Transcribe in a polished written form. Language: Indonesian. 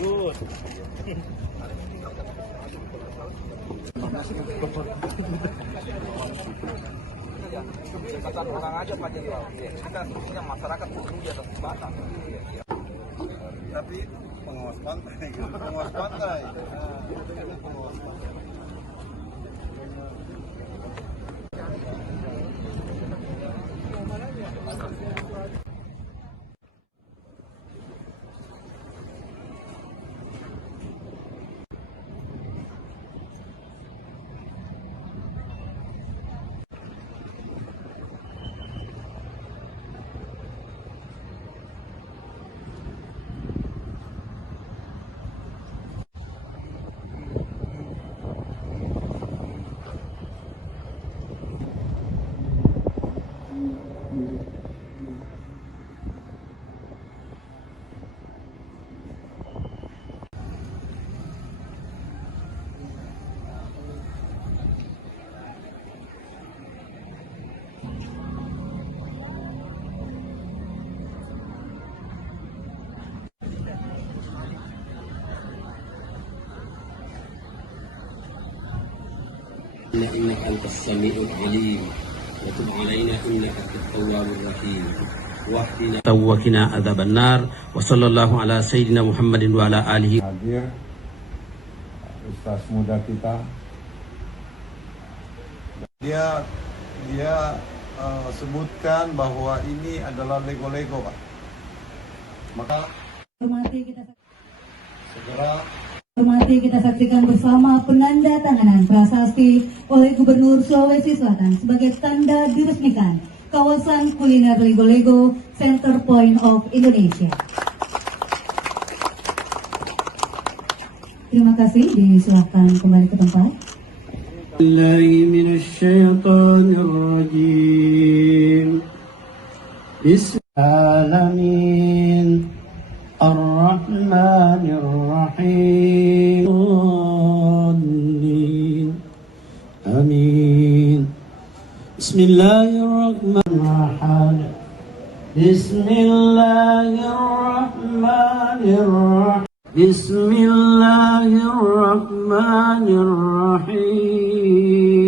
Good. Kesempatan orang aja Pak Jenderal. Kita punya masyarakat dulu di atas batas. Tapi pengawas pantai, pengawas pantai. Pengawas pantai. إنك أنت السميع العليم وتب علينا إنك أنت التواب الرحيم واهدنا وقنا عذاب النار وصلى الله على سيدنا محمد وعلى آله. Hadir Ustaz muda kita, Dia sebutkan bahwa ini adalah lego-lego, Pak. Maka kita saksikan bersama penandatanganan prasasti oleh Gubernur Sulawesi Selatan sebagai tanda diresmikan kawasan kuliner Lego-Lego Center Point of Indonesia. Terima kasih, disilakan kembali ke tempat. Bismillahirrahmanirrahim. Ar-Rahmanir-Rahim. Amin. Bismillahirrahmanirrahim. Bismillahirrahmanirrahim. Bismillahirrahmanirrahim.